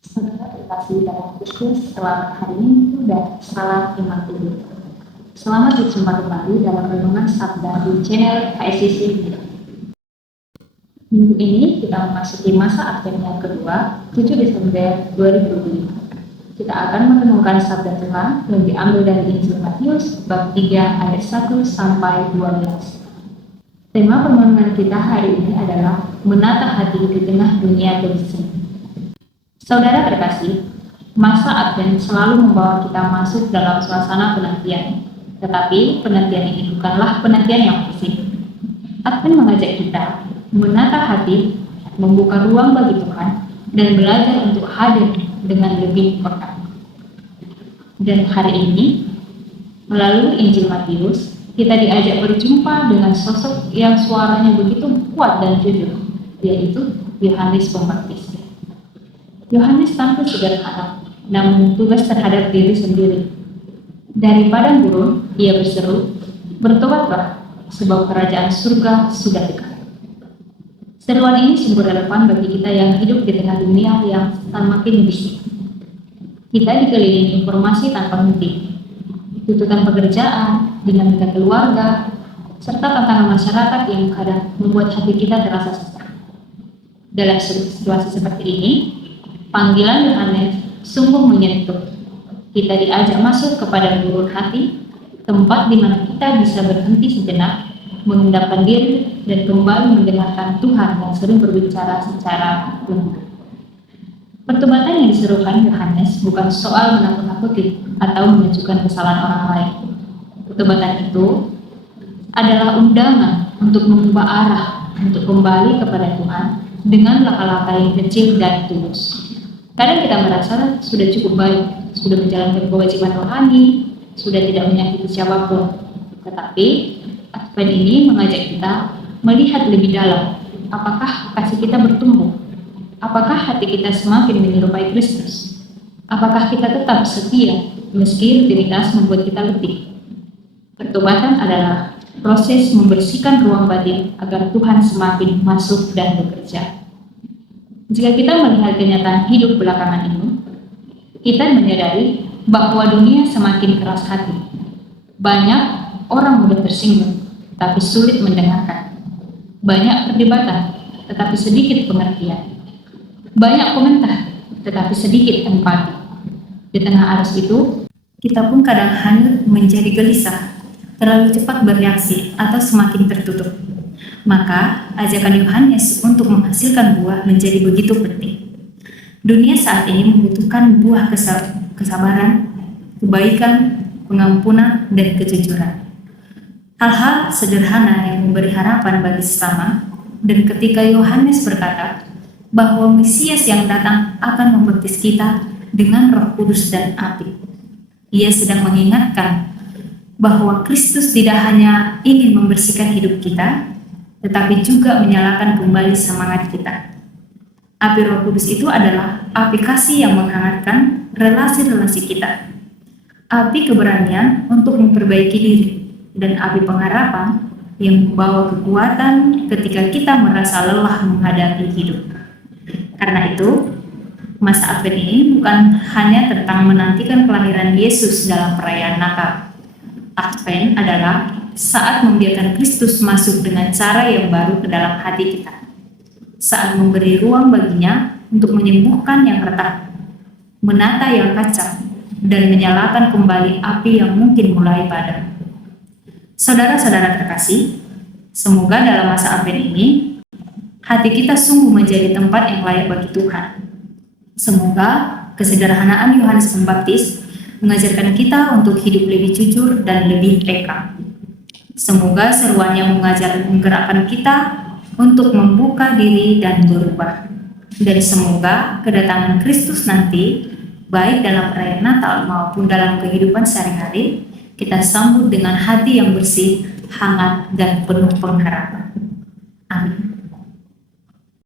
Saudara terkasih dalam Kristus, selamat hari Minggu dan salam iman tubuh. Selamat berjumpa kembali dalam renungan Sabda di channel KSCC. Minggu ini kita memasuki masa Advent yang kedua, 7 Desember 2025. Kita akan merenungkan Sabda Tuhan yang diambil dari Injil Matius bab 3 ayat 1 sampai 12. Tema permenungan kita hari ini adalah menata hati di tengah dunia gelisah. Saudara terkasih, masa Advent selalu membawa kita masuk dalam suasana penantian. Tetapi penantian ini bukanlah penantian yang fisik. Advent mengajak kita menata hati, membuka ruang bagi Tuhan, dan belajar untuk hadir dengan lebih peka. Dan hari ini, melalui Injil Matius, kita diajak berjumpa dengan sosok yang suaranya begitu kuat dan jujur, yaitu Yohanes Pembaptis. Yohanes tampil sederhana, namun tugas terhadap diri sendiri. Dari padang gurun, ia berseru, "Bertobatlah, sebab kerajaan surga sudah dekat." Seruan ini sungguh relevan bagi kita yang hidup di tengah dunia yang semakin bisik. Kita dikelilingi informasi tanpa henti, tuntutan pekerjaan, dinamika keluarga, serta tantangan masyarakat yang kadang membuat hati kita terasa sesak. Dalam situasi seperti ini, panggilan Yohanes sungguh menyentuh. Kita diajak masuk kepada gurun hati, tempat di mana kita bisa berhenti sejenak, mengendapkan diri, dan kembali mendengarkan Tuhan yang sering berbicara secara lembut. Pertobatan yang diserukan Yohanes bukan soal menakut-nakuti atau menunjukkan kesalahan orang lain. Pertobatan itu adalah undangan untuk mengubah arah, untuk kembali kepada Tuhan dengan langkah-langkah yang kecil dan tulus. Kadang kita merasa sudah cukup baik, sudah menjalankan kewajiban rohani, sudah tidak menyakiti siapapun. Tetapi Advent ini mengajak kita melihat lebih dalam, apakah kasih kita bertumbuh? Apakah hati kita semakin menyerupai Kristus? Apakah kita tetap setia meski rutinitas membuat kita letih? Pertobatan adalah proses membersihkan ruang batin agar Tuhan semakin masuk dan bekerja. Jika kita melihat kenyataan hidup belakangan ini, kita menyadari bahwa dunia semakin keras hati. Banyak orang mudah tersinggung, tapi sulit mendengarkan. Banyak perdebatan, tetapi sedikit pengertian. Banyak komentar, tetapi sedikit empati. Di tengah arus itu, kita pun kadang hanyut menjadi gelisah, terlalu cepat bereaksi atau semakin tertutup. Maka, ajakan Yohanes untuk menghasilkan buah menjadi begitu penting. Dunia saat ini membutuhkan buah kesabaran, kebaikan, pengampunan, dan kejujuran. Hal-hal sederhana yang memberi harapan bagi sesama, dan ketika Yohanes berkata bahwa Mesias yang datang akan membaptis kita dengan Roh Kudus dan api, ia sedang mengingatkan bahwa Kristus tidak hanya ingin membersihkan hidup kita, tetapi juga menyalakan kembali semangat kita. Api Roh Kudus itu adalah api kasih yang menghangatkan relasi-relasi kita, api keberanian untuk memperbaiki diri, dan api pengharapan yang membawa kekuatan ketika kita merasa lelah menghadapi hidup. Karena itu, masa Advent ini bukan hanya tentang menantikan kelahiran Yesus dalam perayaan Natal. Advent adalah saat membiarkan Kristus masuk dengan cara yang baru ke dalam hati kita. Saat memberi ruang baginya untuk menyembuhkan yang retak, menata yang kacau, dan menyalakan kembali api yang mungkin mulai padam. Saudara-saudara terkasih, semoga dalam masa Advent ini, hati kita sungguh menjadi tempat yang layak bagi Tuhan. Semoga kesederhanaan Yohanes Pembaptis mengajarkan kita untuk hidup lebih jujur dan lebih peka. Semoga seruannya menggerakkan kita untuk membuka diri dan berubah. Dan semoga kedatangan Kristus nanti, baik dalam perayaan Natal maupun dalam kehidupan sehari-hari, kita sambut dengan hati yang bersih, hangat, dan penuh pengharapan. Amin.